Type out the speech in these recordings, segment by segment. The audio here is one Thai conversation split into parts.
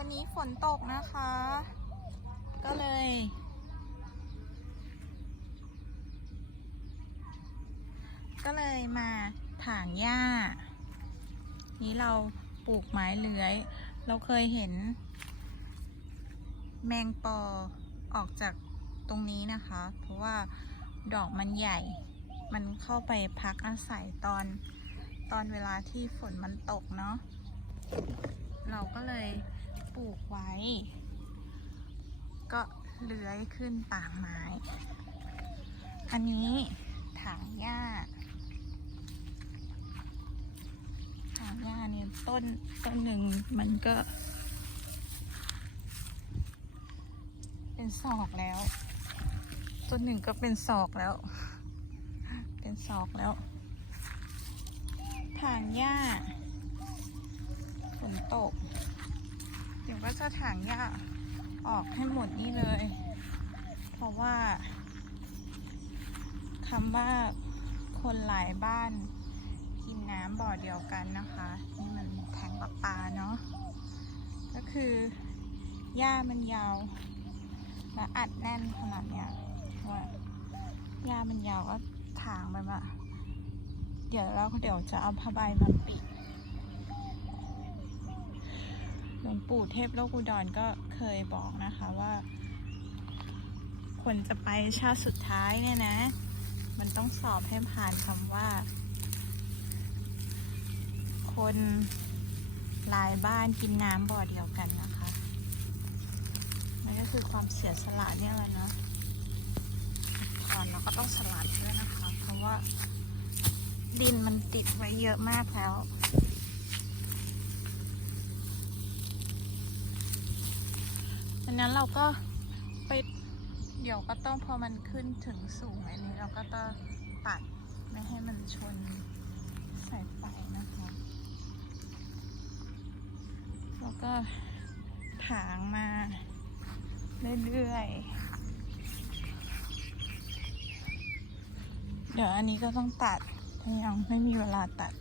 วันนี้ฝนตกนะคะ ก็เลย ก็เลยมาถางหญ้า นี้เราปลูกไม้เลื้อย เราเคยเห็น แมงปอออกจากตรงนี้นะคะ เพราะว่าดอกมันใหญ่ มันเข้าไปพักอาศัยตอนตอนเวลาที่ฝนมันตกเนาะ เราก็เลย ปลูกไว้ ก็เลื้อยขึ้นตามไม้ อันนี้ถางหญ้า ถางหญ้าเนี่ยต้นต้นหนึ่งมันก็ เป็นศอกแล้ว ต้นหนึ่งก็เป็นศอกแล้ว เป็นศอกแล้ว ถางหญ้าฝนตก เดี๋ยวก็จะถางหญ้าออกให้หมดนี่เลย เพราะว่าคำว่าคนหลายบ้านกินน้ำบ่อเดียวกันนะคะ นี่มันแทงประปาเนาะก็คือหญ้ามันยาว และอัดแน่นขนาดเนี้ยว่าหญ้ามันยาวก็ถางไปมาเดี๋ยวเราเดี๋ยวจะเอาผ้าใบมาปิด ห ลวงปู่เทพโลกุดรก็เคยบอกนะคะว่า คนจะไปชาติสุดท้ายเนี่ยนะ มันต้องสอบให้ผ่านคำว่า คนหลายบ้านกินน้ำบ่อเดียวกันนะคะนั่นก็คือความเสียสละเนี่ยแหละนะถอนเราก็ต้องสลัดด้วยนะคะ เพราะว่าดินมันติดไว้เยอะมากแล้ว ดังนั้นเราก็ไปเดี๋ยวก็ต้องพอมันขึ้นถึงสูงอันนี้เราก็ต้องตัดไม่ให้มันชนสายไฟนะคะ แล้วก็ถางมาเรื่อยๆ เดี๋ยวอันนี้ก็ต้องตัดยังไม่มีเวลาตัด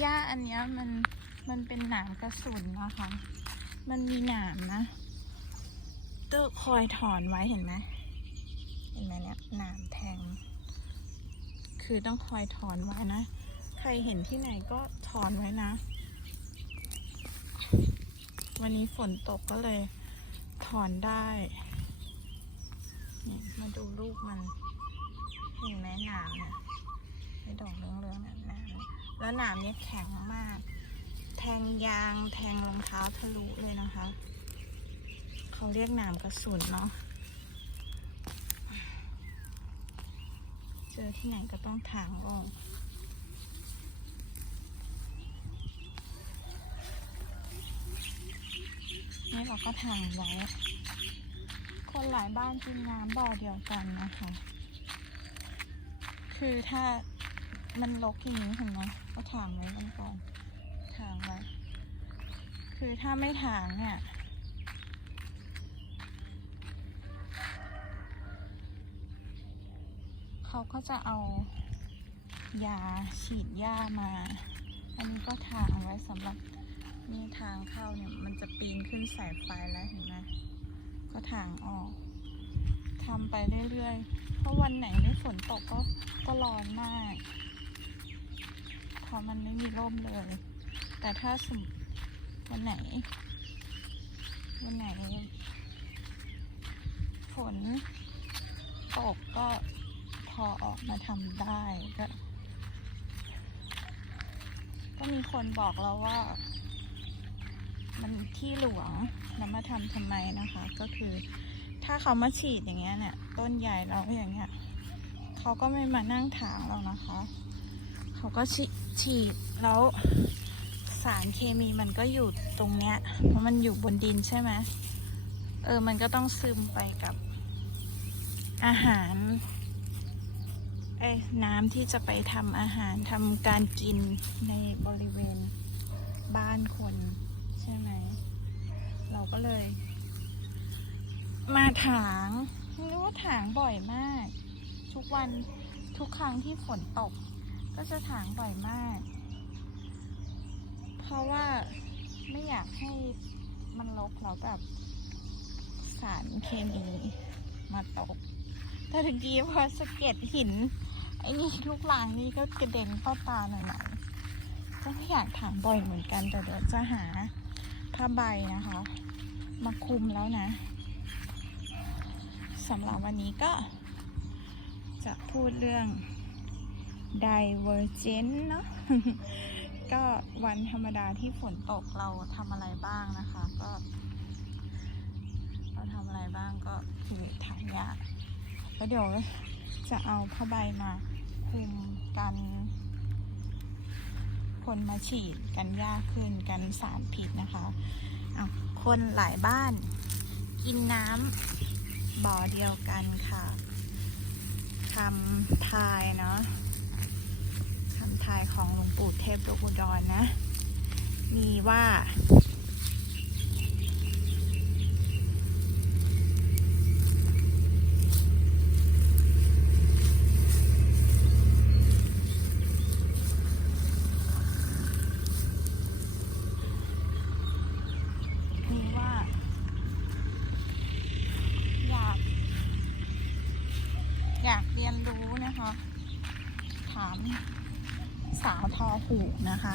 หญ้าอันเนี้ยมันมันเป็นหนามกระสุนนะคะ มันมีหนามนะเตอคอยถอนไว้เห็นไหมเห็นไหมเนี่ยหนามแทง คือต้องคอยถอนไว้นะ ใครเห็นที่ไหนก็ถอนไว้นะ วันนี้ฝนตกก็เลย ถอนได้นี่มาดูลูกมัน เห็นไหมหนามเนี่ยไอ้ดอกเหลืองๆนี่ยหนามเนี่ย แล้วหนามเนี่ยแข็งมาก แทงยางแทงรองเท้าทะลุเลยนะคะ เขาเรียกหนามกระสุนเนาะเจอที่ไหนก็ต้องถางออกนี่เราก็ถางไว้ คนหลายบ้านกินน้ำบ่อเดียวกันนะคะ คือถ้า มันลกอย่างนี้เห็นไหมก็ถางไว้กันก่อนถางไว้ คือถ้าไม่ถางเนี่ยเขาก็จะเอายาฉีดหญ้ามา อันนี้ก็ถางไว้สำหรับนี่ทางเข้าเนี่ยมันจะปีนขึ้นสายไฟแล้วเห็นไหมก็ถางออกทำไปเรื่อยๆ เพราะวันไหนไม่ฝนตกก็ก็ร้อนมาก เพราะมันไม่มีร่มเลย แต่ถ้าสมวันไหน วันไหน ฝนตกก็พอออกมาทำได้ก็ก็มีคนบอกเราว่า มันที่หลวงแล้วมาทำทำไมนะคะ ก็คือ ถ้าเขามาฉีดอย่างเงี้ยเนี่ย ต้นใหญ่เราอย่างเงี้ย เขาก็ไม่มานั่งถางเรานะคะ เขาก็ฉีดแล้วสารเคมีมันก็อยู่ตรงเนี้ย เพราะมันอยู่บนดินใช่ไหมเออ มันก็ต้องซึมไปกับอาหารไอ้น้ำที่จะไปทำอาหารทำการกินในบริเวณบ้านคน ใช่ไหม เราก็เลย มาถางรียกว่าถางบ่อยมาก ทุกวันทุกครั้งที่ฝนตก ก็จะถางบ่อยมาก เพราะว่าไม่อยากให้มันรกแล้วแบบสารเคมีมาตก แต่ถึงกี้พอสะเก็ดหิน ไอ้นี่ทุกหลังนี่ก็กระเด็นเข้าตาหน่อยๆก็ไม่อยากถางบ่อยเหมือนกันแต่เดี๋ยวจะหาผ้าใบนะคะ มาคุมแล้วนะสำหรับวันนี้ก็จะพูดเรื่อง divergent เนาะก็วันธรรมดาที่ฝนตกเราทำอะไรบ้างนะคะ ก็ เราทำอะไรบ้างก็คือถางหญ้าแล้วเดี๋ยวจะเอาผ้าใบมาคลุมกัน คนมาฉีดกันหญ้าขึ้นกันสารพิษนะคะอาคนหลายบ้าน กินน้ำบ่อเดียวกันค่ะคำทายเนาะ ทายของหลวงปู่เทพดุกุดรนะ มีว่า มีว่า อยาก อยากเรียนรู้นะคะ ถามสาวทอหูก นะคะ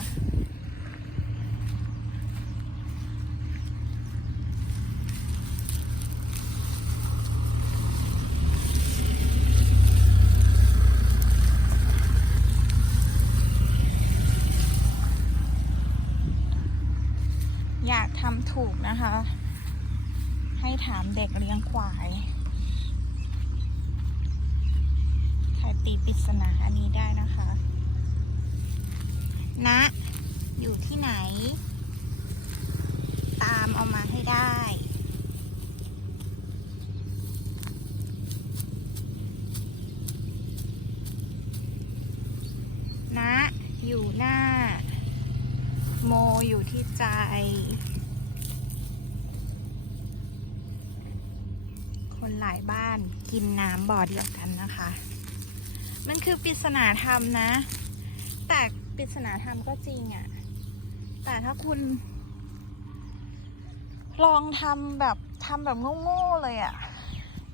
อยากทำถูกนะคะ ให้ถามเด็กเลี้ยงควายใครตีปริศนาอันนี้ได้นะคะ ณอยู่ที่ไหน ตามเอามาให้ได้ณอยู่หน้า โมอยู่ที่ใจ คนหลายบ้านกินน้ำบ่อเดียวกันนะคะ มันคือปริศนาธรรมนะ แต่ ปริศนาธรรมก็จริงอะ่ะ แต่ถ้าคุณ ลองทำแบบทำแบบโง่ๆเลยอะ่ะ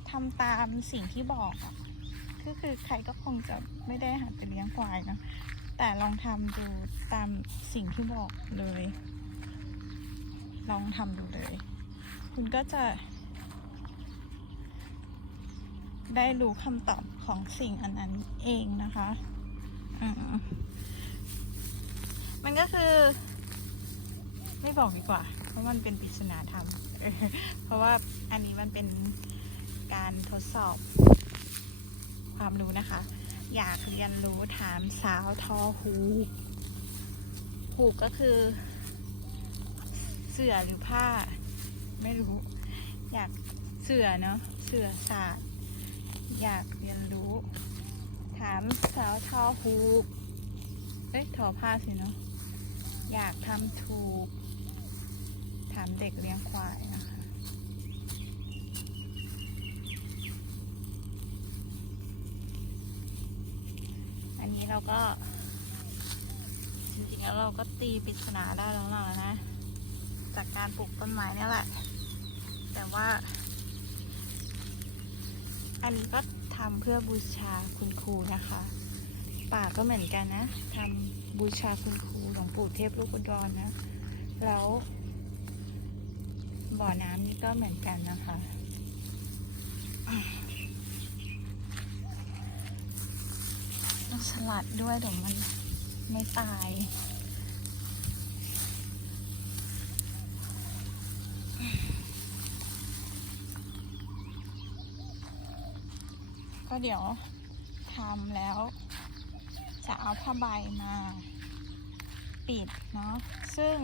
ทำตามสิ่งที่บอกอะ่ะก็คือใครก็คงจะไม่ได้หัดไปเลี้ยงควายนะแต่ลองทำดูตามสิ่งที่บอกเลย ลองทำดูเลย คุณก็จะ ได้รู้คำตอบของสิ่งอันนั้นเองนะคะ อืม มันก็คือ ไม่บอกดีกว่า เพราะมันเป็นปริศนาธรรม เพราะว่าอันนี้มันเป็นการทดสอบความรู้นะคะ อยากเรียนรู้ถามสาวทอหูหูก็คือ เสื่อหรือผ้า ไม่รู้ อยากเสื่อเนาะเสื่อศาสตร์อยากเรียนรู้ ถามสาวทอหูเอ้ยทอผ้าสิเนาะ อยากทำถูก ถามเด็กเลี้ยงควายนะคะ อันนี้เราก็ จริงๆแล้วเราก็ตีปริศนาได้แล้วล่ะนะ จากการปลูกต้นไม้นี่แหละ แต่ว่า อันนี้ก็ทำเพื่อบูชาคุณครูนะคะ ป่าก็เหมือนกันนะทำบูชาคุณครู ปู่เทพลูกอุดรนะ แล้วบ่อน้ำนี่ก็เหมือนกันนะคะต้องสลัดด้วยเดี๋ยวมันไม่ตายก็เดี๋ยวทำแล้ว จะเอาผ้าใบมา ปิดเนาะซึ่ง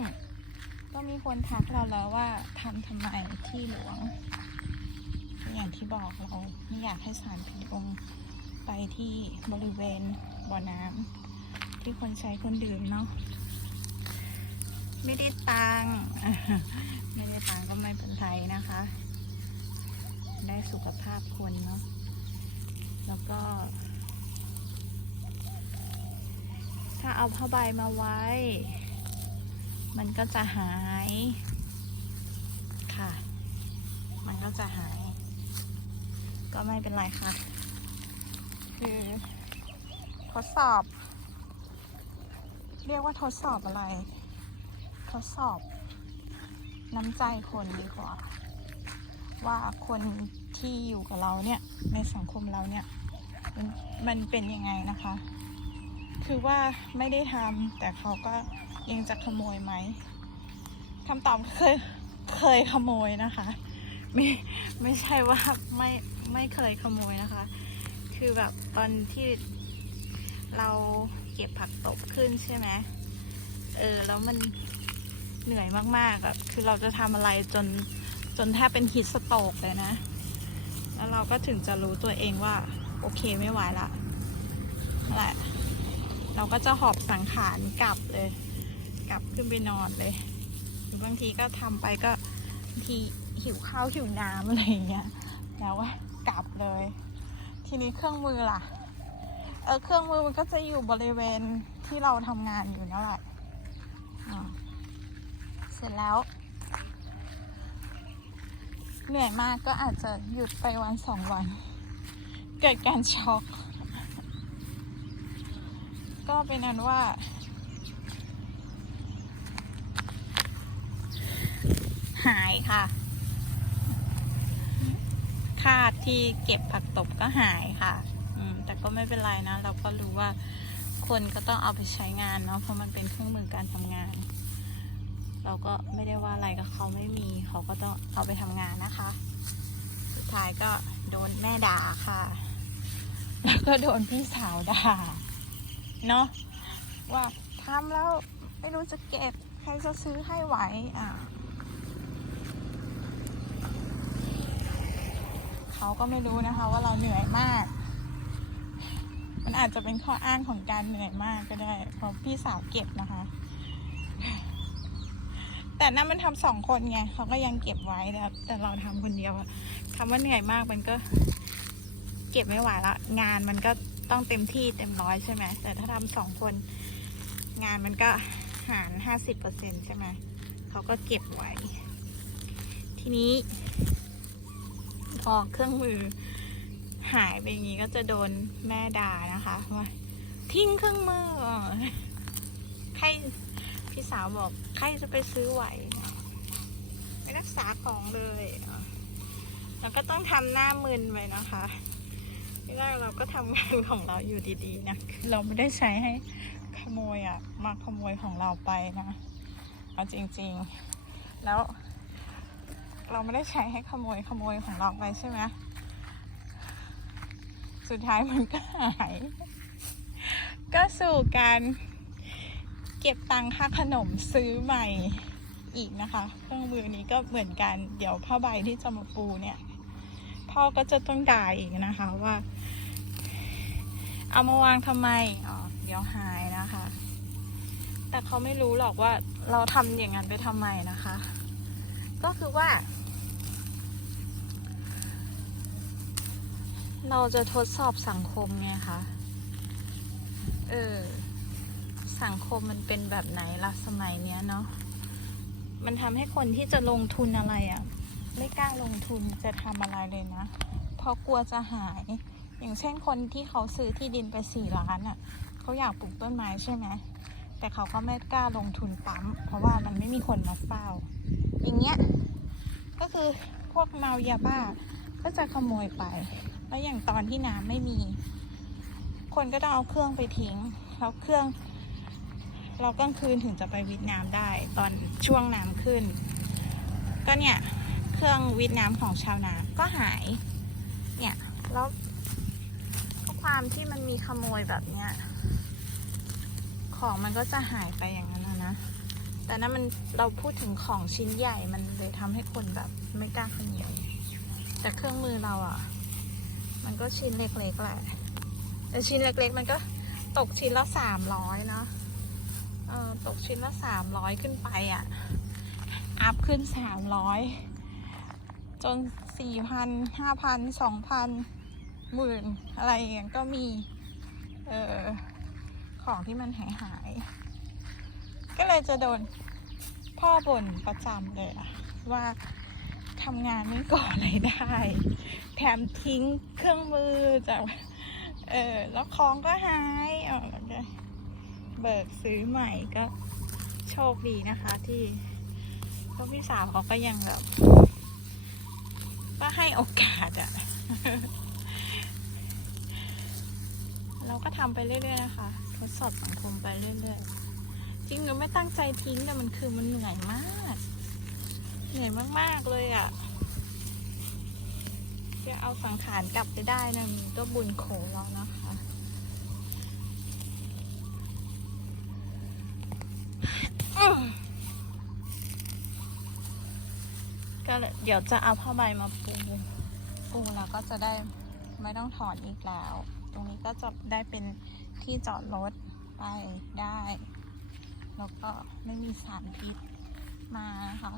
ก็มีคนทักเราแล้วว่าทำทำไมที่หลวง อย่างที่บอกเราไม่อยากให้สารพิษลงไปที่บริเวณบ่อน้ำที่คนใช้คนดื่มเนาะไม่ได้ตังไม่ได้ตังก็ไม่เป็นไรนะคะ ได้สุขภาพคนเนาะแล้วก็ ถ้าเอาผ้าใบมาไว้ มันก็จะหายค่ะ มันก็จะหาย ก็ไม่เป็นไรค่ะ คือทดสอบ เรียกว่าทดสอบอะไร ทดสอบน้ำใจคนดีกว่า ว่าคนที่อยู่กับเราเนี่ย ในสังคมเราเนี่ย มันมันเป็นยังไงนะคะ คือว่าไม่ได้ทำแต่เขาก็ยังจะขโมยไหมคำตอบเคยเคยขโมยนะคะไม่ไม่ใช่ว่าไม่ไม่เคยขโมยนะคะ คือแบบตอนที่เราเก็บผักตบขึ้นใช่ไหมเออแล้วมันเหนื่อยมากๆอะคือเราจะทำอะไรจนจนแทบเป็นฮิตสโตรกเลยนะ แล้วเราก็ถึงจะรู้ตัวเองว่า โอเคไม่ไหวละนั่นแหละ เราก็จะหอบสังขารกลับเลย กลับขึ้นไปนอนเลย หรือบางทีก็ทำไปก็บางทีหิวข้าวหิวน้ำอะไรอย่างเงี้ยแล้วว่ากลับเลย ทีนี้เครื่องมือล่ะเออเครื่องมือมันก็จะอยู่บริเวณที่เราทำงานอยู่นั่นแหละเสร็จแล้ว เหนื่อยมากก็อาจจะหยุดไปวันสองวัน เกิดการช็อก ก็เป็นนั้นว่า หายค่ะ คาดที่เก็บผักตบก็หายค่ะ อืม แต่ก็ไม่เป็นไรนะ เราก็รู้ว่าคนก็ต้องเอาไปใช้งานเนาะ เพราะมันเป็นเครื่องมือการทำงาน เราก็ไม่ได้ว่าอะไรกับเขาไม่มี เขาก็ต้องเอาไปทำงานนะคะ สุดท้ายก็โดนแม่ด่าค่ะ แล้วก็โดนพี่สาวด่า เนาะว่าทำแล้วไม่รู้จะเก็บใครจะซื้อให้ไหวอะเขาก็ไม่รู้นะคะ ว่าเราเหนื่อยมาก มันอาจจะเป็นข้ออ้างของการเหนื่อยมากก็ได้เพราะพี่สาวเก็บนะคะ แต่นั่นมันทำสองคนไงเขาก็ยังเก็บไว้แต่แต่เราทำคนเดียวคำว่าเหนื่อยมากมันก็ เก็บไม่ไหวละงานมันก็ ต้องเต็มที่เต็มร้อยใช่ไหมแต่ถ้าทำสองคน งานมันก็หารห้าสิบเปอร์เซ็นใช่ไหมเขาก็เก็บไว้ ทีนี้พอเครื่องมือหายไปอย่างนี้ก็จะโดนแม่ด่านะคะว่าทิ้งเครื่องมือใครพี่สาวบอกใครจะไปซื้อไหวไม่รักษาของเลยแล้วก็ต้องทำหน้ามึนไว้นะคะ ที่แรกเราก็ทำงานของเราอยู่ดีๆนะ เราไม่ได้ใช้ให้ขโมยอะมาขโมยของเราไปนะ เอาจริงๆ แล้ว เราไม่ได้ใช้ให้ขโมยขโมยของเราไปใช่ไหมสุดท้ายมันก็หาย ก็สู่การเก็บตังค่าขนมซื้อใหม่อีกนะคะ เครื่องมือนี้ก็เหมือนกัน เดี๋ยวผ้าใบที่จะมาปูเนี่ยพ่อก็จะต้องด่าอีกนะคะว่า เอามาวางทำไม อ๋อ เดี๋ยวหายนะคะ แต่เขาไม่รู้หรอกว่าเราทำอย่างนั้นไปทำไมนะคะ ก็คือว่า เราจะทดสอบสังคมไงคะ เออ สังคมมันเป็นแบบไหนล่ะสมัยเนี้ยเนาะ มันทำให้คนที่จะลงทุนอะไรอะ่ะ ไม่กล้าลงทุนจะทำอะไรเลยนะ เพราะกลัวจะหาย อย่างเช่นคนที่เขาซื้อที่ดินไปสี่ล้านอะเขาอยากปลูกต้นไม้ใช่ไหมแต่เขาก็ไม่กล้าลงทุนปั๊ม เพราะว่ามันไม่มีคนมาเฝ้า อย่างเงี้ยก็คือพวกเมายาบ้าก็จะขโมยไป แล้วอย่างตอนที่น้ำไม่มี คนก็ต้องเอาเครื่องไปทิ้งแล้วเครื่อง เรากลางคืนถึงจะไปวิทน้ำได้ ตอนช่วงน้ำขึ้น ก็เนี่ยเครื่องวิทน้ำของชาวนาก็หาย เนี่ยแล้ว ความที่มันมีขโมยแบบเนี้ย ของมันก็จะหายไปอย่างนั้นนะ แต่นั้นมันเราพูดถึงของชิ้นใหญ่มันเลยทำให้คนแบบไม่กล้าขโมยแต่เครื่องมือเราอะ่ะ มันก็ชิ้นเล็กๆแหละแต่ชิ้นเล็ก ๆ มันก็ตกชิ้นละสามร้อยเนาะเออตกชิ้นละสามร้อยขึ้นไปอะ่ะ อัพขึ้นสามร้อยจนสี่พันห้าพันสองพัน หมื่นอะไรอย่างเงี้ยก็มี เออของที่มันหายหายๆก็เลยจะโดนพ่อบ่นประจำเลยอะว่าทำงานไม่ก่ออะไรได้ แถมทิ้งเครื่องมือจาก เออแล้วของก็หายเออเบิกซื้อใหม่ก็โชคดีนะคะที่พวกพี่สาวเขาก็ยังแบบก็ให้โอกาสอะ เราก็ทำไปเรื่อยๆนะคะ ทดสอบสังคมไปเรื่อยๆ จริงหนูไม่ตั้งใจทิ้งแต่มันคือมันเหนื่อยมาก เหนื่อยมากๆเลยอะ่ะจะเอาสังขารกลับไปได้นะมันก็บุญโขแล้วนะคะก็เลยเดี๋ยวจะเอาผ้าใบมาปูปูแล้วก็จะได้ไม่ต้องถอนอีกแล้ว รงนี้ก็จะได้เป็นที่จอดรถไปได้ แล้วก็ไม่มีสารพิษมานะคะ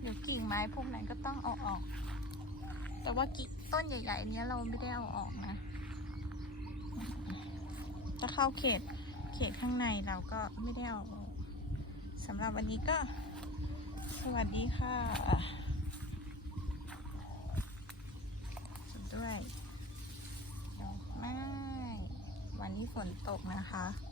เดี๋ยวกิ่งไม้พวกนั้นก็ต้องเอาออก แต่ว่ากิ่งต้นใหญ่ ๆ เนี้ยเราไม่ได้เอาออกนะจะเข้าเขตเขตข้างในเราก็ไม่ได้เอาออกสำหรับวันนี้ก็ สวัสดีค่ะ ด้วยดอกไม้วัน นี้ฝนตกนะคะ